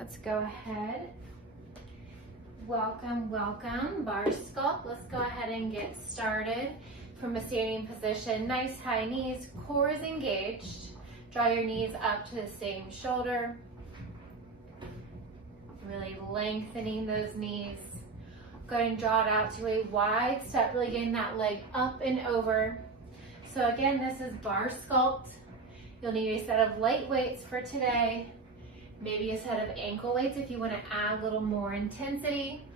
Let's go ahead. Welcome, welcome, Barre Sculpt. Let's go ahead and get started from a standing position. Nice high knees, core is engaged. Draw your knees up to the same shoulder. Really lengthening those knees. Go ahead and draw it out to a wide step, really getting that leg up and over. So again, this is Barre Sculpt. You'll need a set of light weights for today. Maybe a set of ankle weights if you want to add a little more intensity.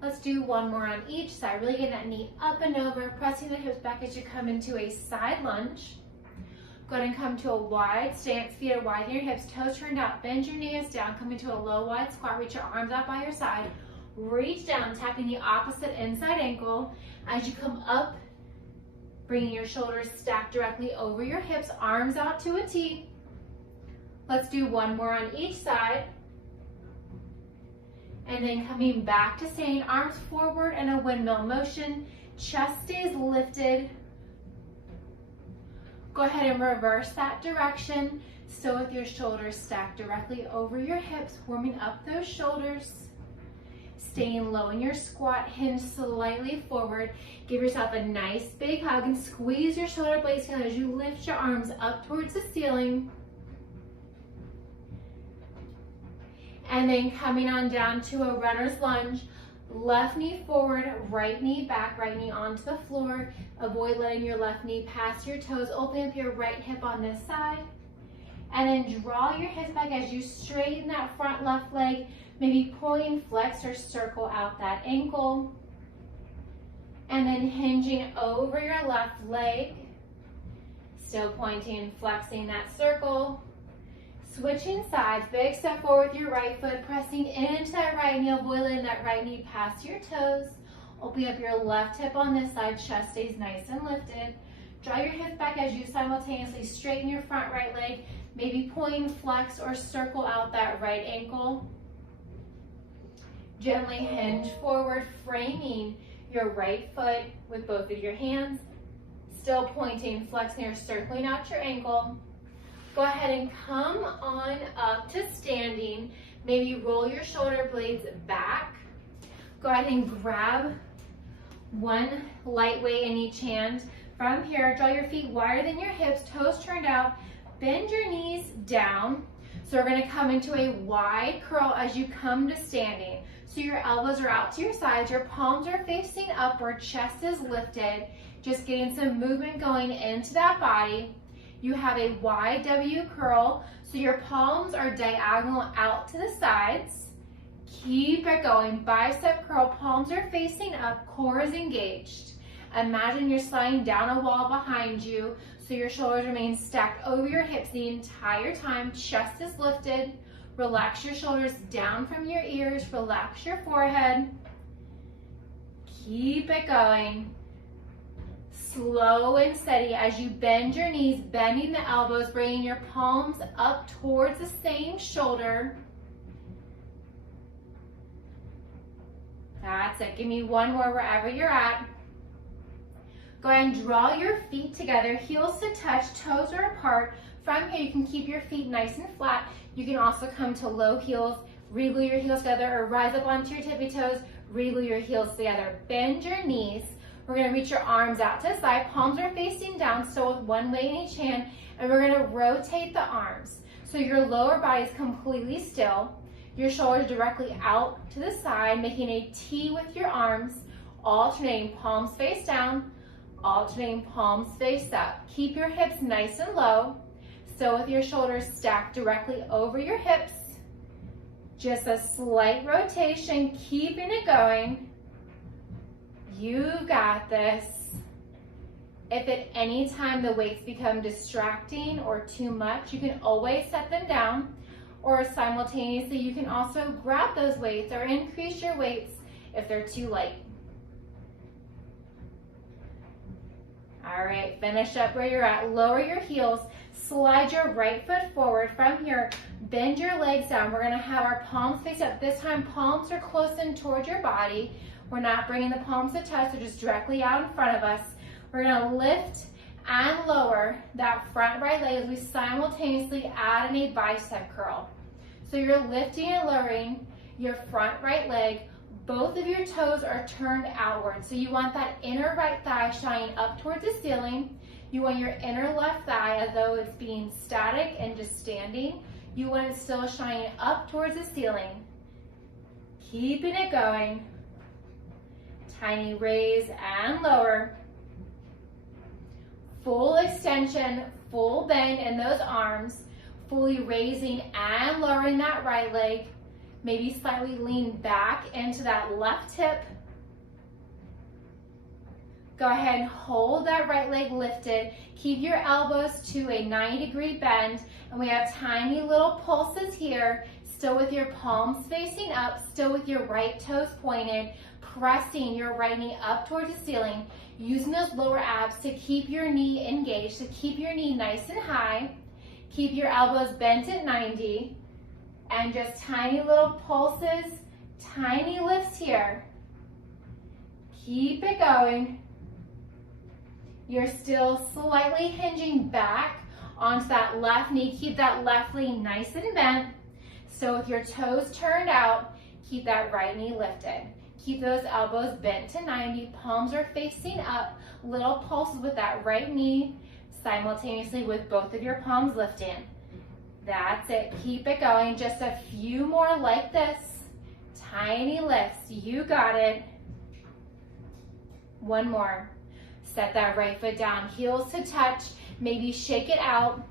Let's do one more on each side. Really getting that knee up and over, pressing the hips back as you come into a side lunge. Go ahead and come to a wide stance, feet are wide near your hips, toes turned out, bend your knees down, come into a low wide squat, reach your arms out by your side, reach down, tapping the opposite inside ankle. As you come up, bringing your shoulders stacked directly over your hips, arms out to a T. Let's do one more on each side. And then coming back to staying, arms forward in a windmill motion, chest stays lifted. Go ahead and reverse that direction, still with your shoulders stacked directly over your hips, warming up those shoulders. Staying low in your squat, hinge slightly forward. Give yourself a nice big hug and squeeze your shoulder blades together as you lift your arms up towards the ceiling. And then coming on down to a runner's lunge, left knee forward, right knee back, right knee onto the floor. Avoid letting your left knee pass your toes. Open up your right hip on this side. And then draw your hips back as you straighten that front left leg, maybe pulling, flex, or circle out that ankle. And then hinging over your left leg, still pointing and flexing that circle. Switching sides, big step forward with your right foot, pressing into that right knee, avoid letting that right knee pass your toes. Open up your left hip on this side, chest stays nice and lifted. Draw your hips back as you simultaneously straighten your front right leg, maybe point, flex, or circle out that right ankle. Gently hinge forward, framing your right foot with both of your hands, still pointing, flexing, or circling out your ankle. Go ahead and come on up to standing. Maybe roll your shoulder blades back. Go ahead and grab one light weight in each hand. From here, draw your feet wider than your hips, toes turned out. Bend your knees down. So we're gonna come into a wide curl as you come to standing. So your elbows are out to your sides, your palms are facing upward, chest is lifted. Just getting some movement going into that body. You have a wide W curl, so your palms are diagonal out to the sides. Keep it going, bicep curl, palms are facing up, core is engaged. Imagine you're sliding down a wall behind you, so your shoulders remain stacked over your hips the entire time, chest is lifted. Relax your shoulders down from your ears, relax your forehead. Keep it going. Slow and steady as you bend your knees, bending the elbows, bringing your palms up towards the same shoulder. That's it. Give me one more wherever you're at. Go ahead and draw your feet together, heels to touch, toes are apart. From here, you can keep your feet nice and flat. You can also come to low heels, wriggle your heels together, or rise up onto your tippy toes, wriggle your heels together. Bend your knees. We're gonna reach your arms out to the side, palms are facing down, still with one weight in each hand, and we're gonna rotate the arms. So your lower body is completely still, your shoulders directly out to the side, making a T with your arms, alternating palms face down, alternating palms face up. Keep your hips nice and low, still with your shoulders stacked directly over your hips. Just a slight rotation, keeping it going. You've got this. If at any time the weights become distracting or too much, you can always set them down, or simultaneously you can also grab those weights or increase your weights if they're too light. All right, finish up where you're at. Lower your heels, slide your right foot forward. From here, bend your legs down. We're gonna have our palms face up. This time, palms are close in towards your body. We're not bringing the palms to touch, they're just directly out in front of us. We're gonna lift and lower that front right leg as we simultaneously add in a bicep curl. So you're lifting and lowering your front right leg. Both of your toes are turned outward. So you want that inner right thigh shining up towards the ceiling. You want your inner left thigh as though it's being static and just standing. You want it still shining up towards the ceiling. Keeping it going. Tiny raise and lower. Full extension, full bend in those arms. Fully raising and lowering that right leg. Maybe slightly lean back into that left hip. Go ahead and hold that right leg lifted. Keep your elbows to a 90-degree bend. And we have tiny little pulses here, still with your palms facing up, still with your right toes pointed, pressing your right knee up towards the ceiling, using those lower abs to keep your knee engaged, to keep your knee nice and high. Keep your elbows bent at 90. And just tiny little pulses, tiny lifts here. Keep it going. You're still slightly hinging back onto that left knee. Keep that left knee nice and bent. So with your toes turned out, keep that right knee lifted. Keep those elbows bent to 90. Palms are facing up. Little pulses with that right knee simultaneously with both of your palms lifting. That's it. Keep it going. Just a few more like this. Tiny lifts. You got it. One more. Set that right foot down. Heels to touch. Maybe shake it out.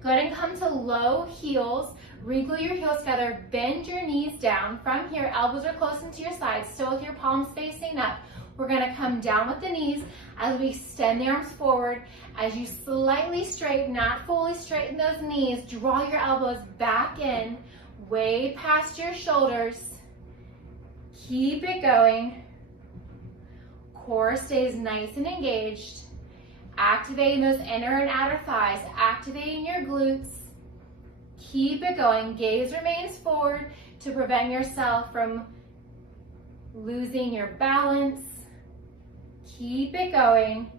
Go ahead and come to low heels. Reglue your heels together. Bend your knees down. From here, elbows are close into your sides. Still with your palms facing up. We're going to come down with the knees as we extend the arms forward. As you slightly straighten, not fully straighten those knees, draw your elbows back in, way past your shoulders. Keep it going. Core stays nice and engaged. Activating those inner and outer thighs, activating your glutes. Keep it going. Gaze remains forward to prevent yourself from losing your balance. Keep it going.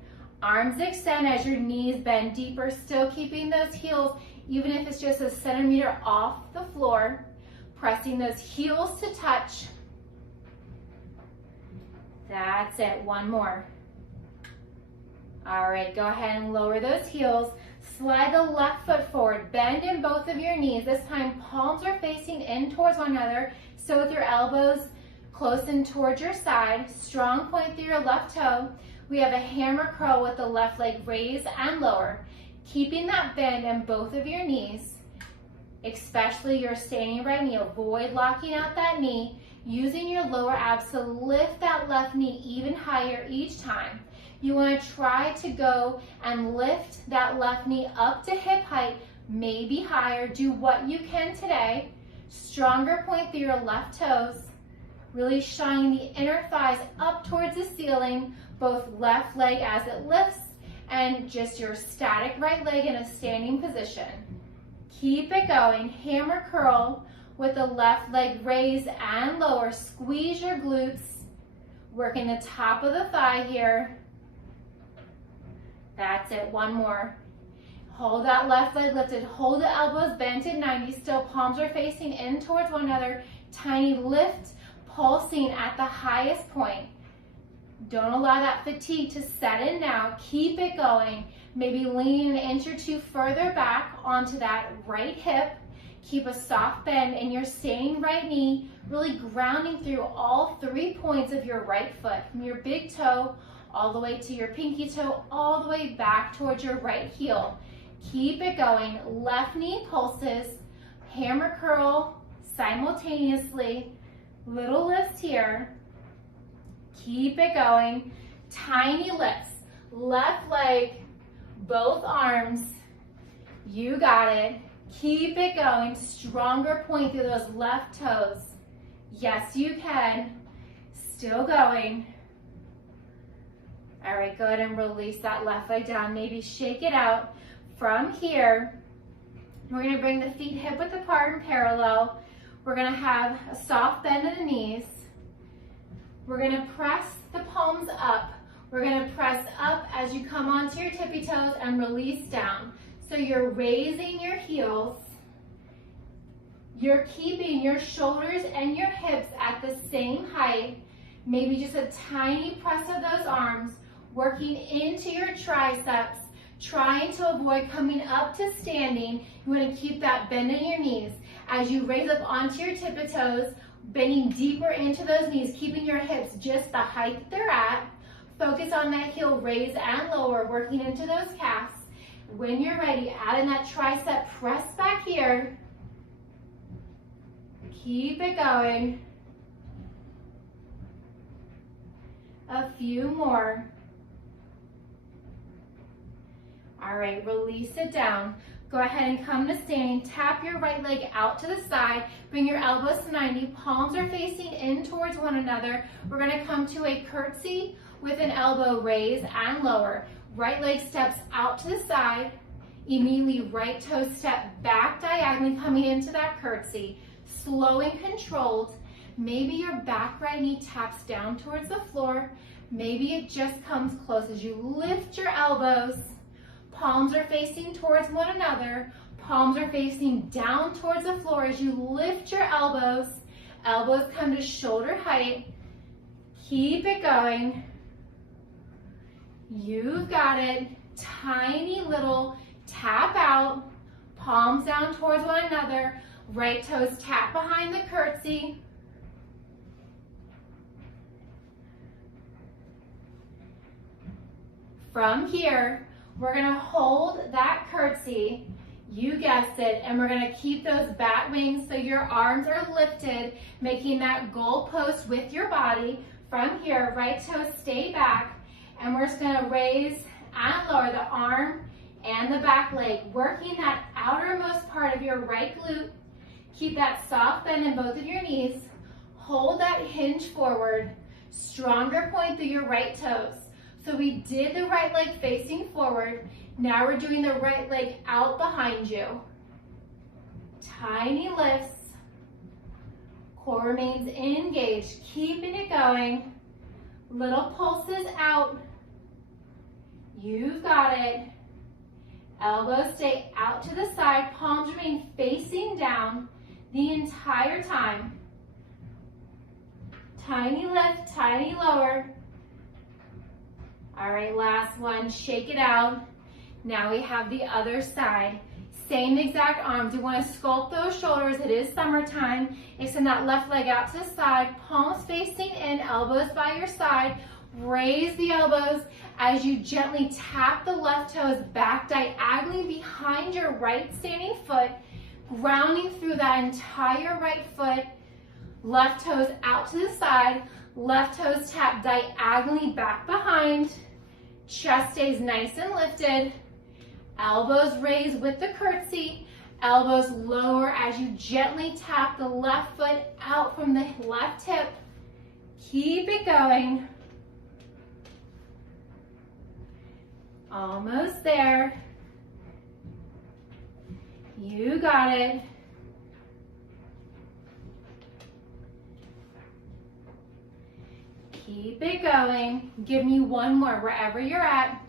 Arms extend as your knees bend deeper, still keeping those heels, even if it's just a centimeter off the floor. Pressing those heels to touch. That's it. One more. All right, go ahead and lower those heels. Slide the left foot forward. Bend in both of your knees. This time, palms are facing in towards one another. So with your elbows close in towards your side, strong point through your left toe. We have a hammer curl with the left leg raised and lower. Keeping that bend in both of your knees, especially your standing right knee. Avoid locking out that knee. Using your lower abs to lift that left knee even higher each time. You want to try to go and lift that left knee up to hip height, maybe higher. Do what you can today. Stronger point through your left toes. Really shining the inner thighs up towards the ceiling, both left leg as it lifts and just your static right leg in a standing position. Keep it going. Hammer curl with the left leg raised and lower. Squeeze your glutes. Working the top of the thigh here. That's it. One more. Hold that left leg lifted. Hold the elbows bent at 90. Still palms are facing in towards one another. Tiny lift, pulsing at the highest point. Don't allow that fatigue to set in now. Keep it going. Maybe leaning an inch or two further back onto that right hip. Keep a soft bend in your standing right knee, really grounding through all 3 points of your right foot, from your big toe all the way to your pinky toe, all the way back towards your right heel. Keep it going. Left knee pulses, hammer curl simultaneously. Little lifts here. Keep it going. Tiny lifts. Left leg, both arms. You got it. Keep it going. Stronger point through those left toes. Yes, you can. Still going. All right, go ahead and release that left leg down. Maybe shake it out. From here, we're going to bring the feet hip width apart and parallel. We're going to have a soft bend in the knees. We're going to press the palms up. We're going to press up as you come onto your tippy toes and release down. So you're raising your heels. You're keeping your shoulders and your hips at the same height. Maybe just a tiny press of those arms, working into your triceps, trying to avoid coming up to standing. You want to keep that bend in your knees. As you raise up onto your tippy toes, bending deeper into those knees, keeping your hips just the height that they're at. Focus on that heel raise and lower, working into those calves. When you're ready, add in that tricep press back here. Keep it going. A few more. All right, release it down. Go ahead and come to standing. Tap your right leg out to the side. Bring your elbows to 90. Palms are facing in towards one another. We're going to come to a curtsy with an elbow raise and lower. Right leg steps out to the side. Immediately right toe step back diagonally, coming into that curtsy. Slow and controlled. Maybe your back right knee taps down towards the floor. Maybe it just comes close as you lift your elbows. Palms are facing towards one another. Palms are facing down towards the floor as you lift your elbows. Elbows come to shoulder height. Keep it going. You've got it. Tiny little tap out. Palms down towards one another. Right toes tap behind the curtsy. From here, we're going to hold that curtsy, you guessed it, and we're going to keep those bat wings so your arms are lifted, making that goal post with your body. From here, right toes stay back, and we're just going to raise and lower the arm and the back leg, working that outermost part of your right glute. Keep that soft bend in both of your knees. Hold that hinge forward. Stronger point through your right toes. So we did the right leg facing forward. Now we're doing the right leg out behind you. Tiny lifts. Core remains engaged. Keeping it going. Little pulses out. You've got it. Elbows stay out to the side. Palms remain facing down the entire time. Tiny lift, tiny lower. All right, last one, shake it out. Now we have the other side. Same exact arms. You want to sculpt those shoulders. It is summertime. Extend that left leg out to the side, palms facing in, elbows by your side. Raise the elbows as you gently tap the left toes back diagonally behind your right standing foot, grounding through that entire right foot. Left toes out to the side, left toes tap diagonally back behind. Chest stays nice and lifted. Elbows raise with the curtsy. Elbows lower as you gently tap the left foot out from the left hip. Keep it going. Almost there. You got it. Keep it going. Give me one more wherever you're at.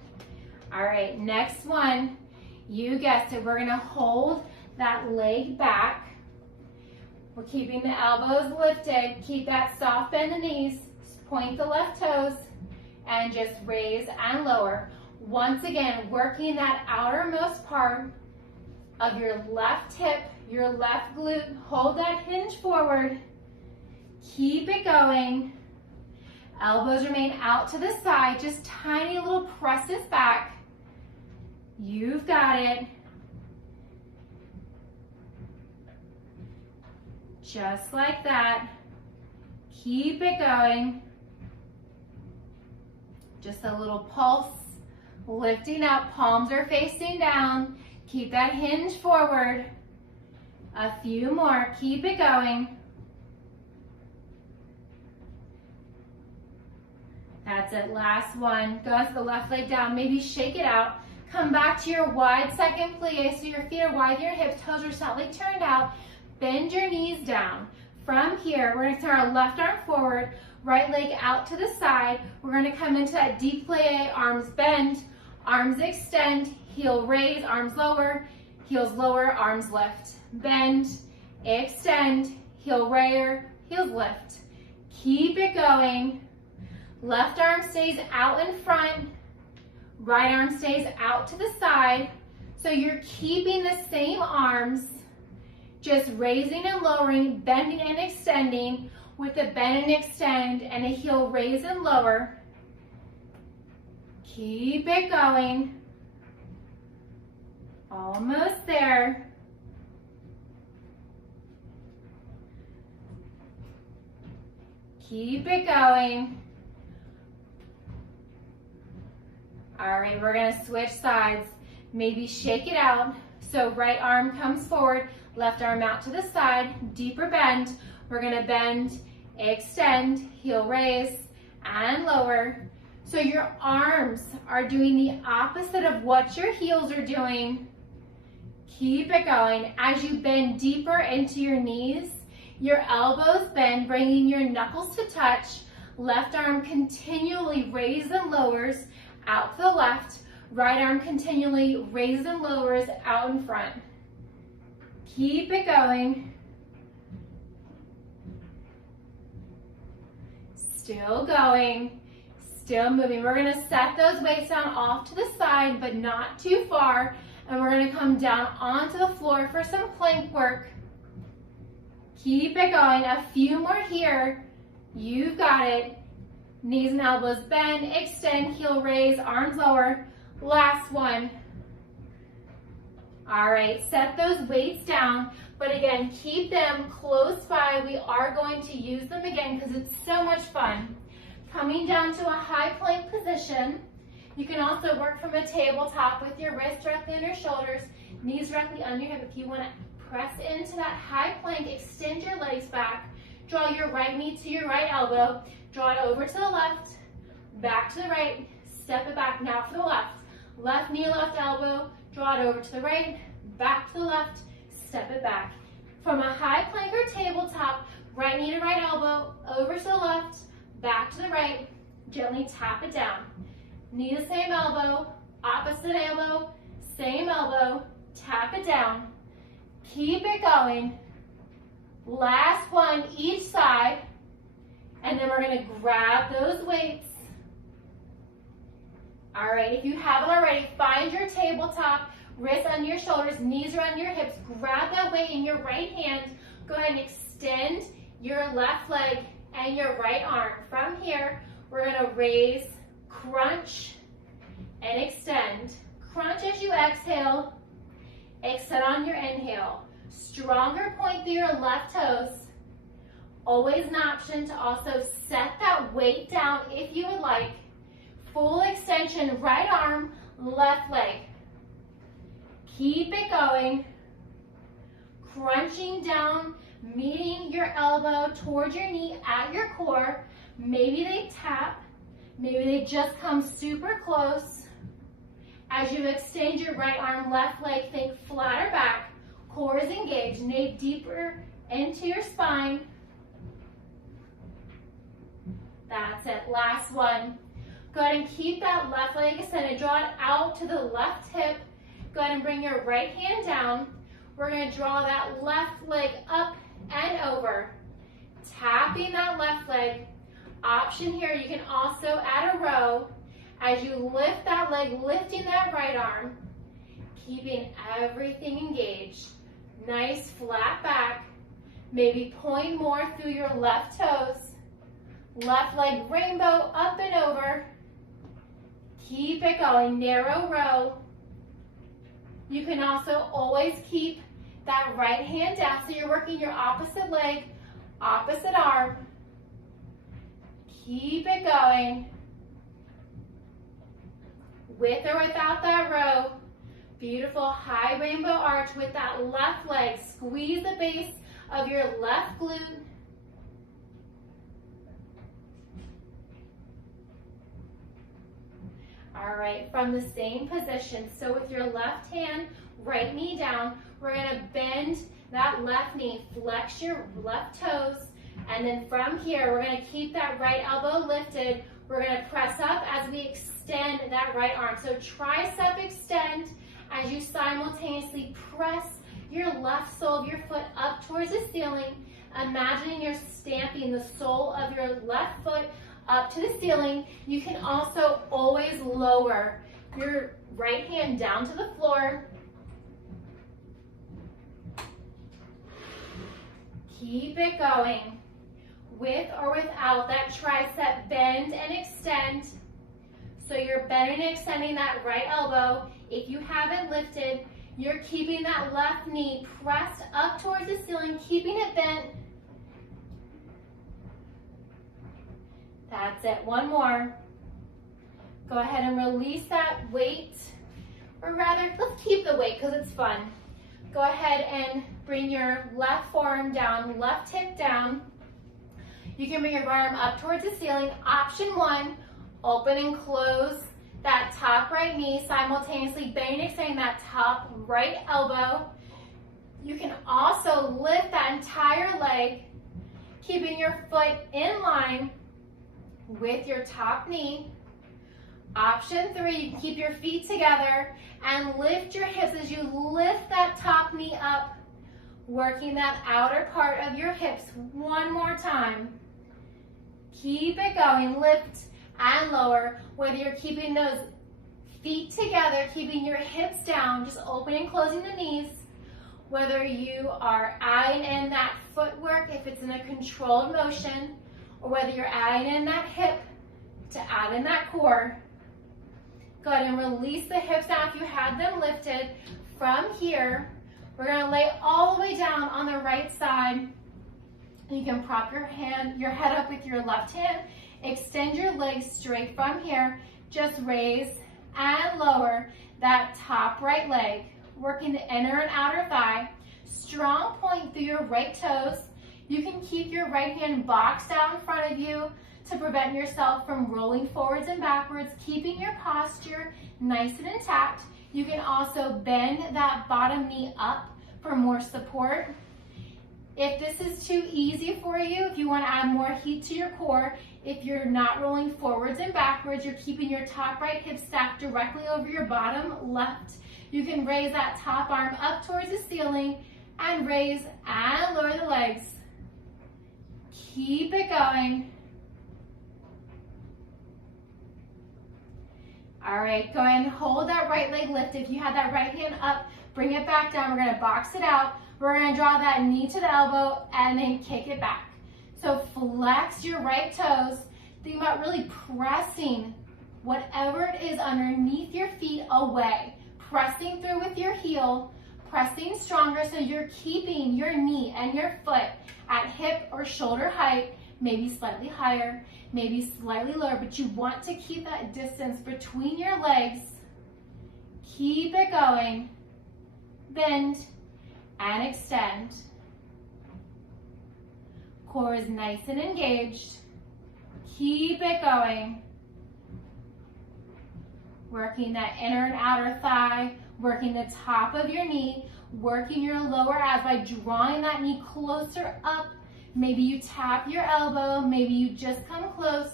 All right, next one. You guessed it. We're going to hold that leg back. We're keeping the elbows lifted. Keep that soft bend in the knees. Point the left toes and just raise and lower. Once again, working that outermost part of your left hip, your left glute. Hold that hinge forward. Keep it going. Elbows remain out to the side, just tiny little presses back. You've got it. Just like that. Keep it going. Just a little pulse. Lifting up, palms are facing down. Keep that hinge forward. A few more, keep it going. That's it, last one. Go to the left leg down, maybe shake it out. Come back to your wide second plie, so your feet are wide, your hips, toes are slightly turned out. Bend your knees down. From here, we're gonna turn our left arm forward, right leg out to the side. We're gonna come into that deep plie, arms bend, arms extend, heel raise, arms lower, heels lower, arms lift. Bend, extend, heel raise, heels lift. Keep it going. Left arm stays out in front, right arm stays out to the side. So you're keeping the same arms, just raising and lowering, bending and extending with a bend and extend and a heel raise and lower. Keep it going. Almost there. Keep it going. All right, we're gonna switch sides. Maybe shake it out. So right arm comes forward, left arm out to the side, deeper bend. We're gonna bend, extend, heel raise, and lower. So your arms are doing the opposite of what your heels are doing. Keep it going. As you bend deeper into your knees, your elbows bend, bringing your knuckles to touch. Left arm continually raises and lowers out to the left. Right arm continually raises and lowers out in front. Keep it going. Still going, still moving. We're gonna set those weights down off to the side, but not too far. And we're gonna come down onto the floor for some plank work. Keep it going, a few more here. You've got it. Knees and elbows bend, extend, heel raise, arms lower. Last one. All right, set those weights down, but again, keep them close by. We are going to use them again because it's so much fun. Coming down to a high plank position. You can also work from a tabletop with your wrists directly on your shoulders, knees directly under your hip. If you want to press into that high plank, extend your legs back, draw your right knee to your right elbow, draw it over to the left, back to the right, step it back. Now for the left. Left knee, left elbow, draw it over to the right, back to the left, step it back. From a high plank or tabletop, right knee to right elbow, over to the left, back to the right, gently tap it down. Knee to same elbow, opposite elbow, same elbow, tap it down. Keep it going. Last one, each side. And then we're gonna grab those weights. All right, if you haven't already, find your tabletop, wrists under your shoulders, knees around your hips. Grab that weight in your right hand. Go ahead and extend your left leg and your right arm. From here, we're gonna raise, crunch, and extend. Crunch as you exhale, extend on your inhale. Stronger point through your left toes. Always an option to also set that weight down if you would like. Full extension, right arm, left leg. Keep it going. Crunching down, meeting your elbow towards your knee at your core. Maybe they tap, maybe they just come super close. As you extend your right arm, left leg, think flatter back. Core is engaged, nape deeper into your spine. That's it, last one. Go ahead and keep that left leg extended. Draw it out to the left hip. Go ahead and bring your right hand down. We're gonna draw that left leg up and over. Tapping that left leg. Option here, you can also add a row. As you lift that leg, lifting that right arm, keeping everything engaged. Nice flat back. Maybe point more through your left toes. Left leg rainbow up and over. Keep it going, narrow row. You can also always keep that right hand down so you're working your opposite leg, opposite arm. Keep it going. With or without that row. Beautiful high rainbow arch with that left leg. Squeeze the base of your left glute. All right, from the same position. So with your left hand, right knee down, we're gonna bend that left knee, flex your left toes, and then from here, we're gonna keep that right elbow lifted. We're gonna press up as we extend that right arm. So tricep extend as you simultaneously press your left sole of your foot up towards the ceiling. Imagining you're stamping the sole of your left foot up to the ceiling. You can also always lower your right hand down to the floor. Keep it going. With or without that tricep bend and extend. So you're bending and extending that right elbow. If you haven't lifted, you're keeping that left knee pressed up towards the ceiling, keeping it bent. That's it, one more. Go ahead and release that weight, or rather, let's keep the weight because it's fun. Go ahead and bring your left forearm down, left hip down. You can bring your arm up towards the ceiling. Option one, open and close that top right knee, simultaneously bending and extending that top right elbow. You can also lift that entire leg, keeping your foot in line with your top knee. Option three, you can keep your feet together and lift your hips as you lift that top knee up, working that outer part of your hips one more time. Keep it going, lift and lower, whether you're keeping those feet together, keeping your hips down, just opening and closing the knees, whether you are adding in that footwork, if it's in a controlled motion, or whether you're adding in that hip to add in that core. Go ahead and release the hips down if you had them lifted. From here, we're gonna lay all the way down on the right side. You can prop your head up with your left hand, extend your legs straight from here, just raise and lower that top right leg, working the inner and outer thigh. Strong point through your right toes. You can keep your right hand boxed out in front of you to prevent yourself from rolling forwards and backwards, keeping your posture nice and intact. You can also bend that bottom knee up for more support. If this is too easy for you, if you want to add more heat to your core, if you're not rolling forwards and backwards, you're keeping your top right hip stacked directly over your bottom left, you can raise that top arm up towards the ceiling and raise and lower the legs. Keep it going. All right, go ahead and hold that right leg lifted. If you had that right hand up, bring it back down. We're gonna box it out. We're gonna draw that knee to the elbow and then kick it back. So flex your right toes. Think about really pressing whatever it is underneath your feet away. Pressing through with your heel, pressing stronger so you're keeping your knee and your foot at hip or shoulder height, maybe slightly higher, maybe slightly lower, but you want to keep that distance between your legs. Keep it going. Bend and extend. Core is nice and engaged. Keep it going. Working that inner and outer thigh, working the top of your knee, working your lower abs by drawing that knee closer up. Maybe you tap your elbow, maybe you just come close.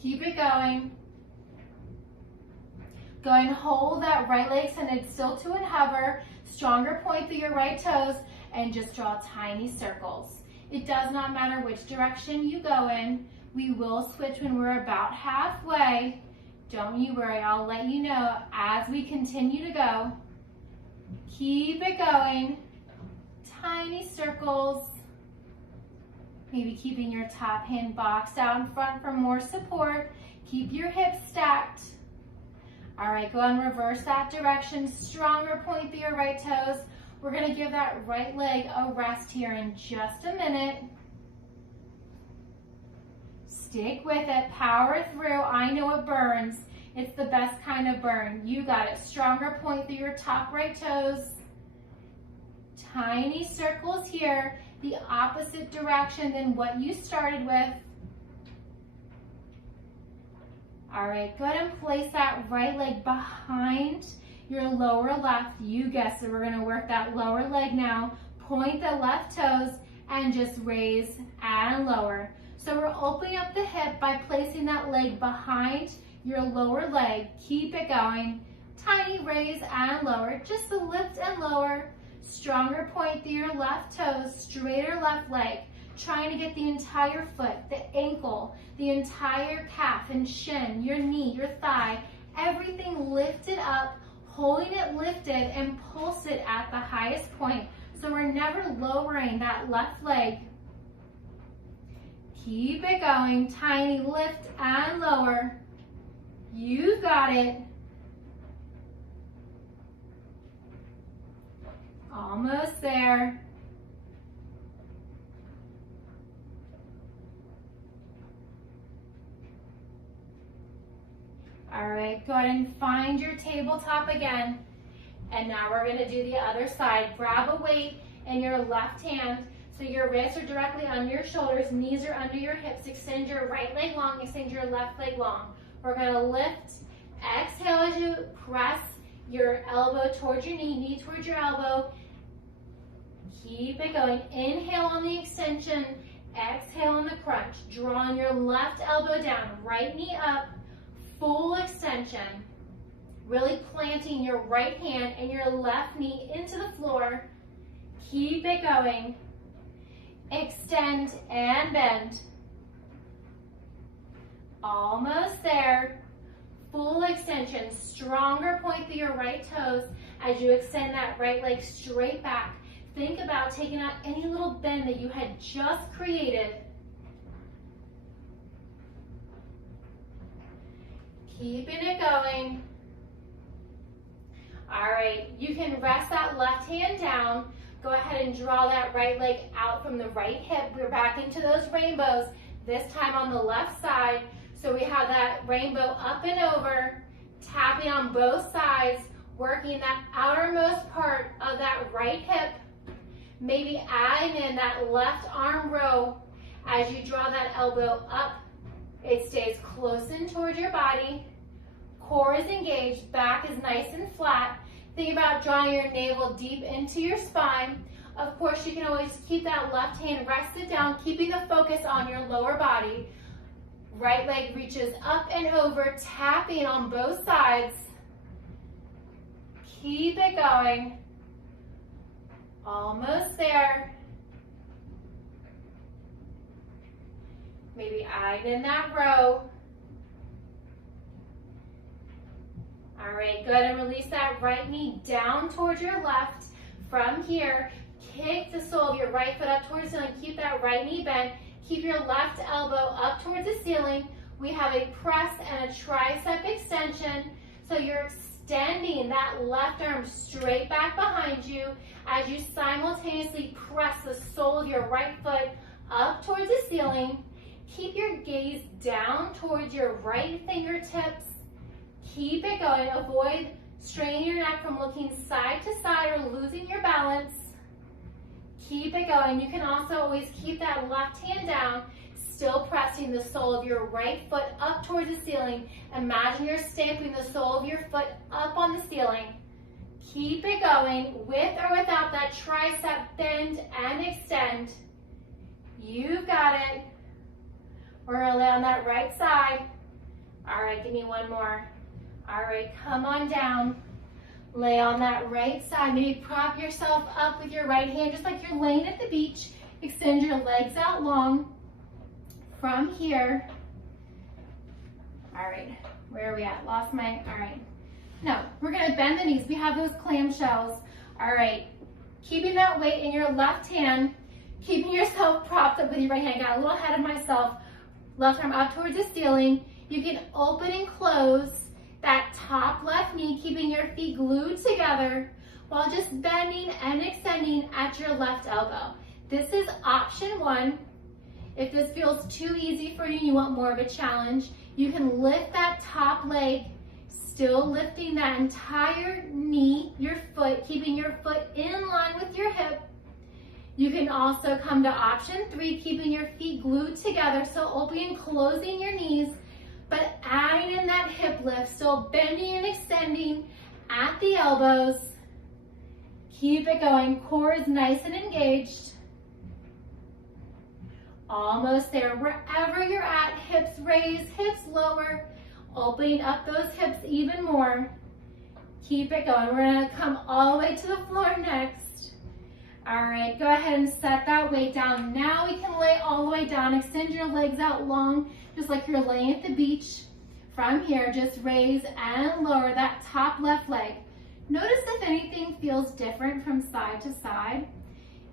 Keep it going. Go ahead and hold that right leg extended still to and hover. Stronger point through your right toes and just draw tiny circles. It does not matter which direction you go in. We will switch when we're about halfway. Don't you worry, I'll let you know as we continue to go. Keep it going. Tiny circles. Maybe keeping your top hand boxed out in front for more support. Keep your hips stacked. All right, go and reverse that direction. Stronger point through your right toes. We're gonna give that right leg a rest here in just a minute. Stick with it, power through. I know it burns. It's the best kind of burn. You got it. Stronger point through your top right toes. Tiny circles here, the opposite direction than what you started with. All right, go ahead and place that right leg behind your lower left. You guessed it, we're gonna work that lower leg now. Point the left toes and just raise and lower. So we're opening up the hip by placing that leg behind your lower leg. Keep it going. tiny raise and lower, just a lift and lower. Stronger point through your left toes, straighter left leg, trying to get the entire foot, the ankle, the entire calf and shin, your knee, your thigh, everything lifted up, holding it lifted and pulse it at the highest point. So we're never lowering that left leg. Keep it going, tiny lift and lower. You've got it. Almost there. All right, go ahead and find your tabletop again. And now we're gonna do the other side. Grab a weight in your left hand so your wrists are directly under your shoulders, knees are under your hips. Extend your right leg long, extend your left leg long. We're gonna lift, exhale as you press your elbow towards your knee, knee towards your elbow. Keep it going. Inhale on the extension, exhale on the crunch. Drawing your left elbow down, right knee up, full extension. Really planting your right hand and your left knee into the floor. Keep it going. Extend and bend. Almost there. Full extension. Stronger point through your right toes as you extend that right leg straight back. Think about taking out any little bend that you had just created. Keeping it going. All right, you can rest that left hand down. Go ahead and draw that right leg out from the right hip. We're back into those rainbows, this time on the left side. So we have that rainbow up and over, tapping on both sides, working that outermost part of that right hip. Maybe adding in that left arm row as you draw that elbow up. It stays close in towards your body. Core is engaged, back is nice and flat. Think about drawing your navel deep into your spine. Of course, you can always keep that left hand rested down, keeping the focus on your lower body. Right leg reaches up and over, tapping on both sides. Keep it going. Almost there. Maybe add in that row. All right, go ahead and release that right knee down towards your left. From here, kick the sole of your right foot up towards the ceiling. Keep that right knee bent. Keep your left elbow up towards the ceiling. We have a press and a tricep extension. So you're extending that left arm straight back behind you as you simultaneously press the sole of your right foot up towards the ceiling. Keep your gaze down towards your right fingertips. Keep it going. Avoid straining your neck from looking side to side or losing your balance. Keep it going. You can also always keep that left hand down, still pressing the sole of your right foot up towards the ceiling. Imagine you're stamping the sole of your foot up on the ceiling. Keep it going with or without that tricep bend and extend. You've got it. We're gonna lay on that right side. All right, give me one more. All right, come on down. Lay on that right side. Maybe prop yourself up with your right hand, just like you're laying at the beach. Extend your legs out long. From here. All right, where are we at? Lost my, all right. No, we're gonna bend the knees. We have those clamshells. All right, keeping that weight in your left hand, keeping yourself propped up with your right hand. Got a little ahead of myself. Left arm up towards the ceiling. You can open and close that top left knee, keeping your feet glued together while just bending and extending at your left elbow. This is option one. If this feels too easy for you and you want more of a challenge, you can lift that top leg, still lifting that entire knee, your foot, keeping your foot in line with your hip. You can also come to option three, keeping your feet glued together, so opening and closing your knees, but adding in that hip lift, still bending and extending at the elbows. Keep it going. Core is nice and engaged. Almost there. Wherever you're at, hips raise, hips lower, opening up those hips even more. Keep it going. We're gonna come all the way to the floor next. All right, go ahead and set that weight down. Now we can lay all the way down. Extend your legs out long, just like you're laying at the beach. From here, just raise and lower that top left leg. Notice if anything feels different from side to side.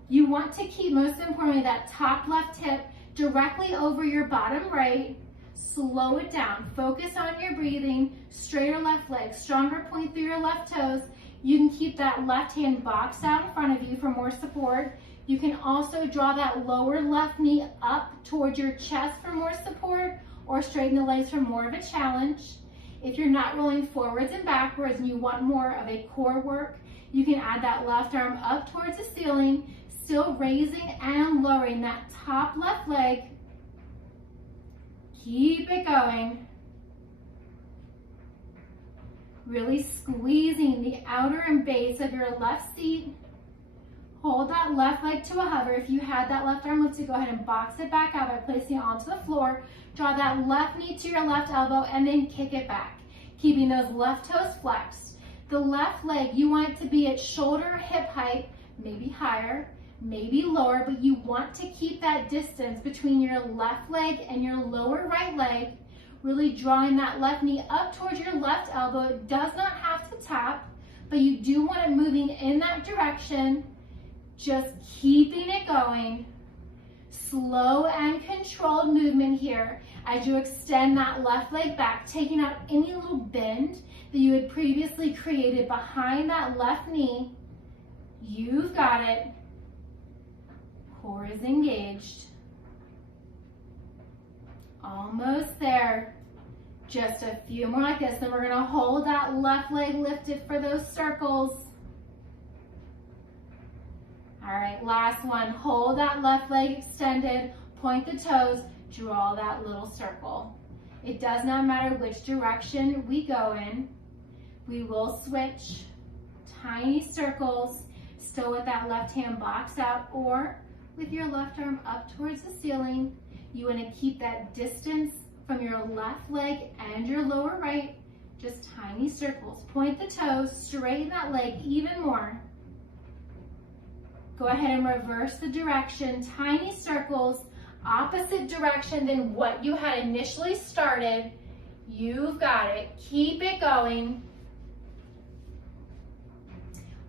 You want to keep, most importantly, that top left hip directly over your bottom right. Slow it down. Focus on your breathing. Straighter left leg, stronger point through your left toes. You can keep that left hand boxed out in front of you for more support. You can also draw that lower left knee up towards your chest for more support, or straighten the legs for more of a challenge. If you're not rolling forwards and backwards and you want more of a core work, you can add that left arm up towards the ceiling, still raising and lowering that top left leg. Keep it going. Really squeezing the outer and base of your left seat. Hold that left leg to a hover. If you had that left arm lifted, go ahead and box it back out by placing it onto the floor. Draw that left knee to your left elbow and then kick it back, keeping those left toes flexed. The left leg, you want it to be at shoulder hip height, maybe higher, maybe lower, but you want to keep that distance between your left leg and your lower right leg, really drawing that left knee up towards your left elbow. It does not have to tap, but you do want it moving in that direction. Just keeping it going. Slow and controlled movement here as you extend that left leg back, taking out any little bend that you had previously created behind that left knee. You've got it. Core is engaged. Almost there. Just a few more like this. Then we're gonna hold that left leg lifted for those circles. All right, last one. Hold that left leg extended, point the toes, draw that little circle. It does not matter which direction we go in. We will switch. Tiny circles, still with that left hand boxed out, or with your left arm up towards the ceiling. You want to keep that distance from your left leg and your lower right. Just tiny circles. Point the toes, straighten that leg even more. Go ahead and reverse the direction. Tiny circles, opposite direction than what you had initially started. You've got it. Keep it going.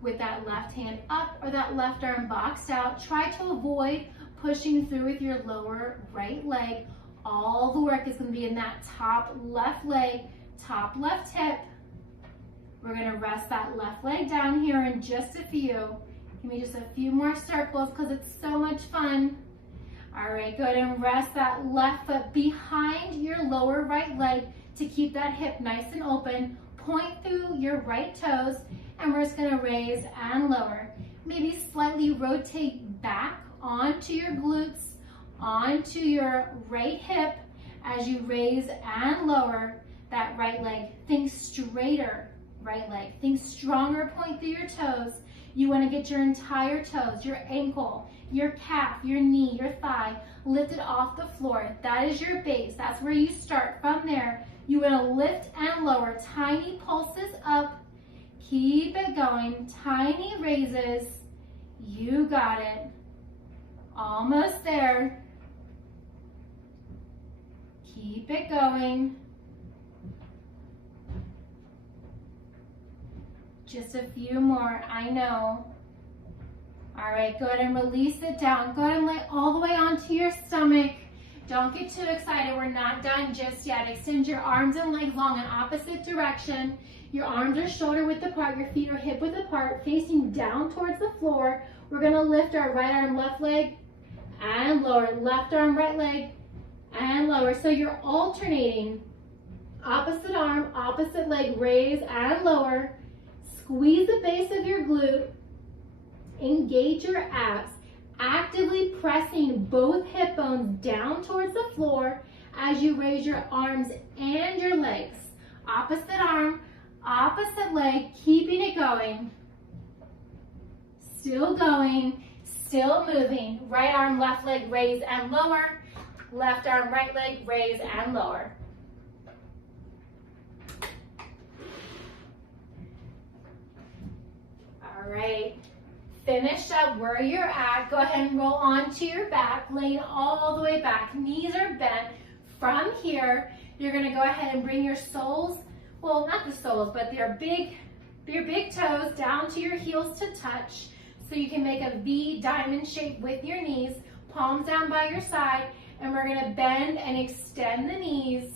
With that left hand up or that left arm boxed out, try to avoid pushing through with your lower right leg. All the work is going to be in that top left leg, top left hip. We're going to rest that left leg down here in just a few. Give me just a few more circles because it's so much fun. All right, go ahead and rest that left foot behind your lower right leg to keep that hip nice and open. Point through your right toes, and we're just gonna raise and lower. Maybe slightly rotate back onto your glutes, onto your right hip as you raise and lower that right leg. Think straighter right leg. Think stronger point through your toes. You want to get your entire toes, your ankle, your calf, your knee, your thigh lifted off the floor. That is your base. That's where you start. From there, you want to lift and lower. Tiny pulses up. Keep it going. Tiny raises. You got it. Almost there. Keep it going. Just a few more, I know. All right, go ahead and release it down. Go ahead and lay all the way onto your stomach. Don't get too excited, we're not done just yet. Extend your arms and legs long in opposite direction. Your arms are shoulder width apart, your feet are hip width apart, facing down towards the floor. We're gonna lift our right arm, left leg, and lower. Left arm, right leg, and lower. So you're alternating. Opposite arm, opposite leg, raise and lower. Squeeze the base of your glute, engage your abs, actively pressing both hip bones down towards the floor as you raise your arms and your legs. Opposite arm, opposite leg, keeping it going. Still going, still moving. Right arm, left leg, raise and lower. Left arm, right leg, raise and lower. All right. Finish up where you're at. Go ahead and roll onto your back, laying all the way back. Knees are bent. From here, you're gonna go ahead and bring your soles, well, not the soles, but your big toes down to your heels to touch. So you can make a V diamond shape with your knees, palms down by your side, and we're gonna bend and extend the knees,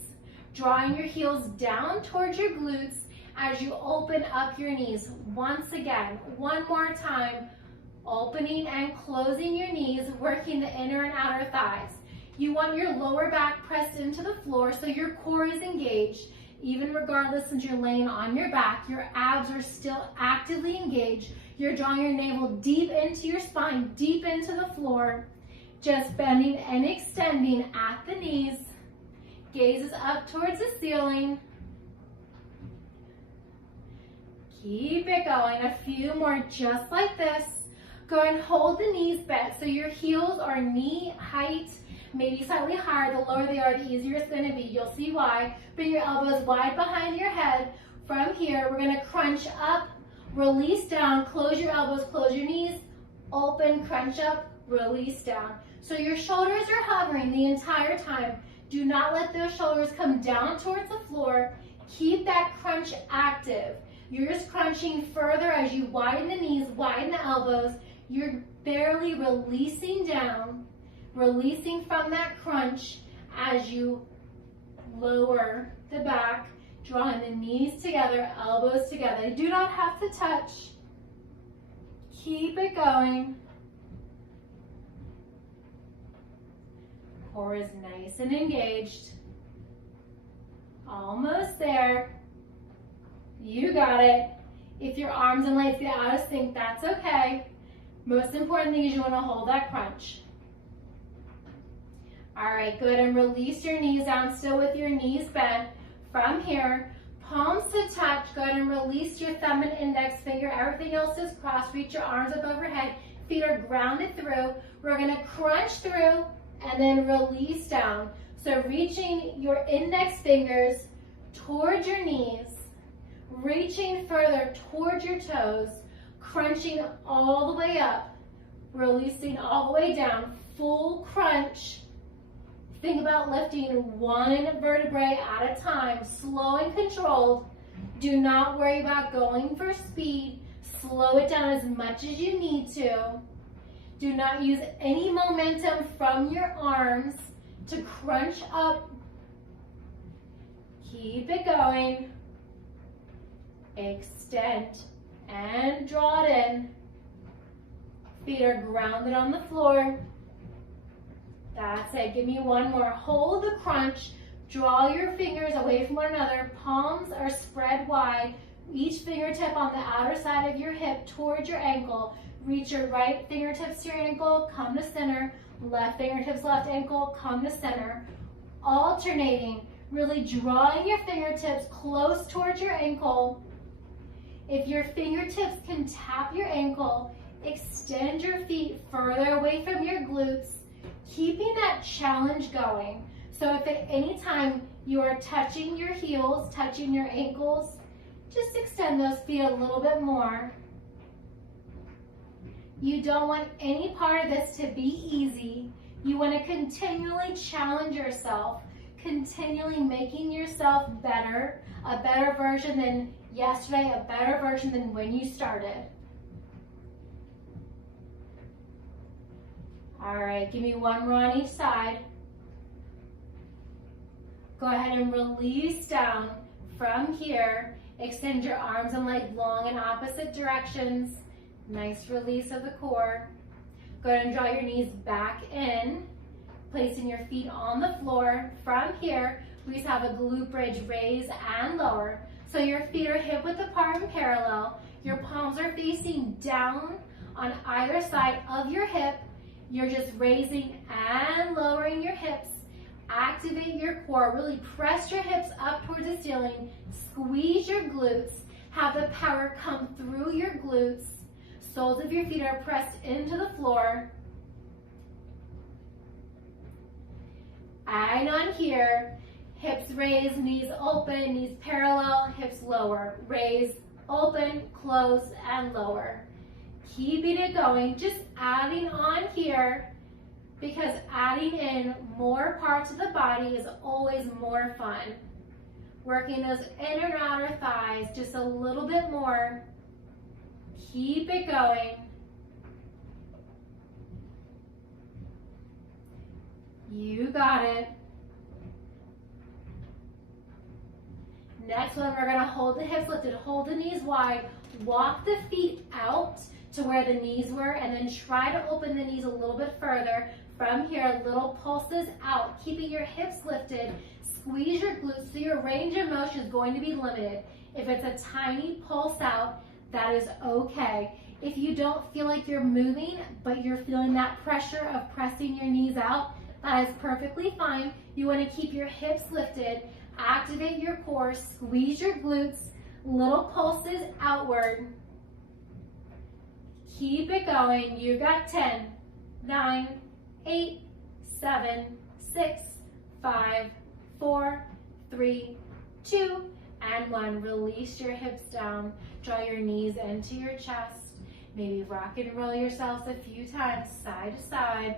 drawing your heels down towards your glutes as you open up your knees. Once again, one more time, opening and closing your knees, working the inner and outer thighs. You want your lower back pressed into the floor so your core is engaged. Even regardless, since you're laying on your back, your abs are still actively engaged. You're drawing your navel deep into your spine, deep into the floor. Just bending and extending at the knees. Gazes up towards the ceiling. Keep it going. A few more just like this. Go and hold the knees bent so your heels are knee height, maybe slightly higher. The lower they are, the easier it's going to be. You'll see why. Bring your elbows wide behind your head. From here, we're going to crunch up, release down, close your elbows, close your knees, open, crunch up, release down. So your shoulders are hovering the entire time. Do not let those shoulders come down towards the floor. Keep that crunch active. You're just crunching further as you widen the knees, widen the elbows. You're barely releasing down, releasing from that crunch as you lower the back, drawing the knees together, elbows together. You do not have to touch. Keep it going. Core is nice and engaged. Almost there. You got it. If your arms and legs get out of sync, that's okay. Most important thing is you want to hold that crunch. All right, good, and release your knees down, still with your knees bent. From here, palms to touch, go ahead and release your thumb and index finger. Everything else is crossed. Reach your arms up overhead. Feet are grounded through. We're gonna crunch through and then release down. So reaching your index fingers towards your knees, reaching further towards your toes, crunching all the way up, releasing all the way down, full crunch. Think about lifting one vertebrae at a time, slow and controlled. Do not worry about going for speed. Slow it down as much as you need to. Do not use any momentum from your arms to crunch up. Keep it going. Extend and draw it in. Feet are grounded on the floor. That's it. Give me one more. Hold the crunch. Draw your fingers away from one another. Palms are spread wide. Each fingertip on the outer side of your hip towards your ankle. Reach your right fingertips to your ankle. Come to center. Left fingertips, left ankle. Come to center. Alternating. Really drawing your fingertips close towards your ankle. If your fingertips can tap your ankle, extend your feet further away from your glutes, keeping that challenge going. So if at any time you are touching your heels, touching your ankles, just extend those feet a little bit more. You don't want any part of this to be easy. You want to continually challenge yourself, continually making yourself better, a better version than yesterday, a better version than when you started. All right, give me one more on each side. Go ahead and release down from here. Extend your arms and legs long in opposite directions. Nice release of the core. Go ahead and draw your knees back in, placing your feet on the floor. From here, we just have a glute bridge, raise and lower. So your feet are hip width apart and parallel. Your palms are facing down on either side of your hip. You're just raising and lowering your hips. Activate your core. Really press your hips up towards the ceiling. Squeeze your glutes. Have the power come through your glutes. Soles of your feet are pressed into the floor. And on here, hips raise, knees open, knees parallel, hips lower. Raise, open, close, and lower. Keeping it going, just adding on here, because adding in more parts of the body is always more fun. Working those inner and outer thighs just a little bit more. Keep it going. You got it. Next one, we're gonna hold the hips lifted, hold the knees wide, walk the feet out to where the knees were, and then try to open the knees a little bit further. From here, little pulses out, keeping your hips lifted. Squeeze your glutes so your range of motion is going to be limited. If it's a tiny pulse out, that is okay. If you don't feel like you're moving, but you're feeling that pressure of pressing your knees out, that is perfectly fine. You want to keep your hips lifted, activate your core, squeeze your glutes, little pulses outward. Keep it going. You got 10, 9, 8, 7, 6, 5, 4, 3, 2, and 1. Release your hips down. Draw your knees into your chest. Maybe rock and roll yourselves a few times, side to side.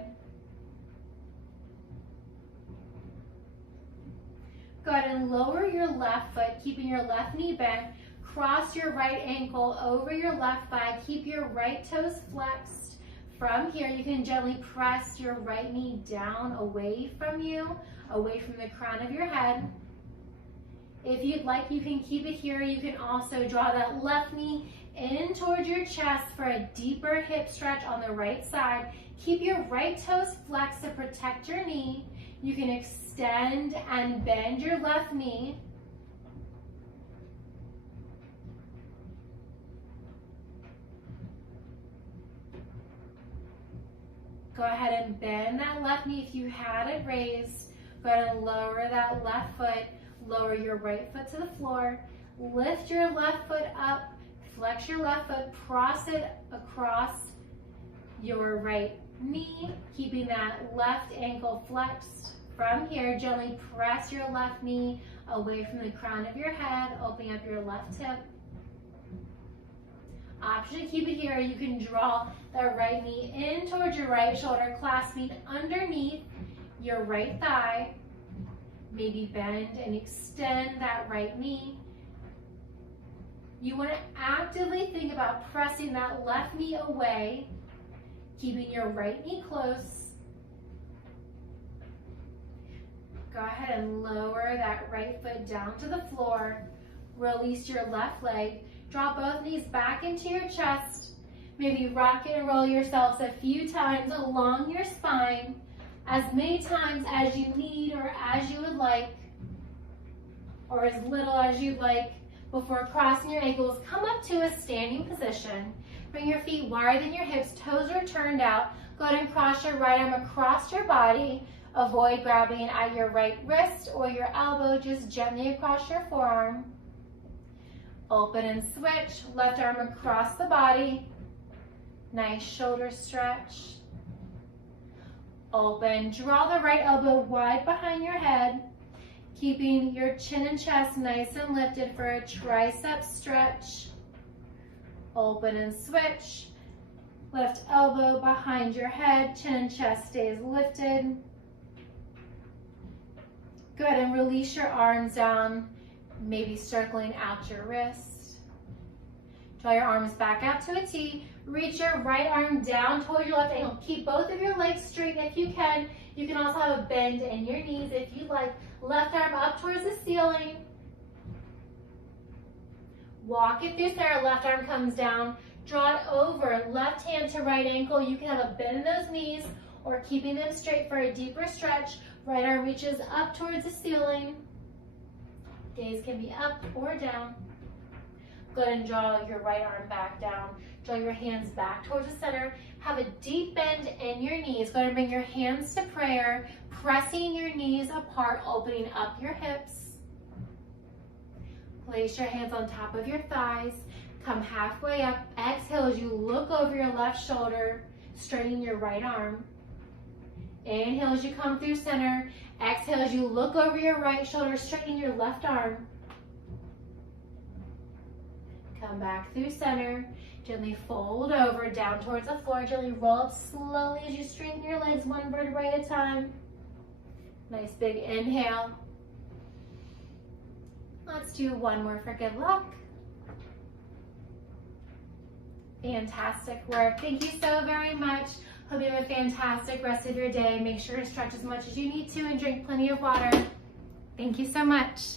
Go ahead and lower your left foot, keeping your left knee bent. Cross your right ankle over your left thigh. Keep your right toes flexed. From here, you can gently press your right knee down away from you, away from the crown of your head. If you'd like, you can keep it here. You can also draw that left knee in towards your chest for a deeper hip stretch on the right side. Keep your right toes flexed to protect your knee. You can extend and bend your left knee. Go ahead and bend that left knee if you had it raised. Go ahead and lower that left foot. Lower your right foot to the floor. Lift your left foot up. Flex your left foot. Cross it across your right knee, keeping that left ankle flexed. From here, gently press your left knee away from the crown of your head, opening up your left hip. Option to keep it here, you can draw the right knee in towards your right shoulder, clasping underneath your right thigh. Maybe bend and extend that right knee. You want to actively think about pressing that left knee away, keeping your right knee close. Go ahead and lower that right foot down to the floor. Release your left leg. Draw both knees back into your chest. Maybe rock and roll yourselves a few times along your spine, as many times as you need or as you would like, or as little as you'd like. Before crossing your ankles, come up to a standing position. Bring your feet wider than your hips, toes are turned out. Go ahead and cross your right arm across your body. Avoid grabbing at your right wrist or your elbow, just gently across your forearm. Open and switch, left arm across the body. Nice shoulder stretch. Open, draw the right elbow wide behind your head, keeping your chin and chest nice and lifted for a tricep stretch. Open and switch. Left elbow behind your head, chin and chest stays lifted. Go ahead and release your arms down, maybe circling out your wrist. Draw your arms back out to a T. Reach your right arm down towards your left ankle. Keep both of your legs straight if you can. You can also have a bend in your knees if you like. Left arm up towards the ceiling. Walk it through center, left arm comes down. Draw it over, left hand to right ankle. You can have a bend in those knees or keeping them straight for a deeper stretch. Right arm reaches up towards the ceiling. Gaze can be up or down. Go ahead and draw your right arm back down. Draw your hands back towards the center. Have a deep bend in your knees. Go ahead and bring your hands to prayer, pressing your knees apart, opening up your hips. Place your hands on top of your thighs. Come halfway up. Exhale as you look over your left shoulder, straightening your right arm. Inhale as you come through center. Exhale as you look over your right shoulder, straightening your left arm. Come back through center. Gently fold over, down towards the floor. Gently roll up slowly as you straighten your legs one vertebrae at a time. Nice big inhale. Let's do one more for good luck. Fantastic work. Thank you so very much. Hope you have a fantastic rest of your day. Make sure to stretch as much as you need to and drink plenty of water. Thank you so much.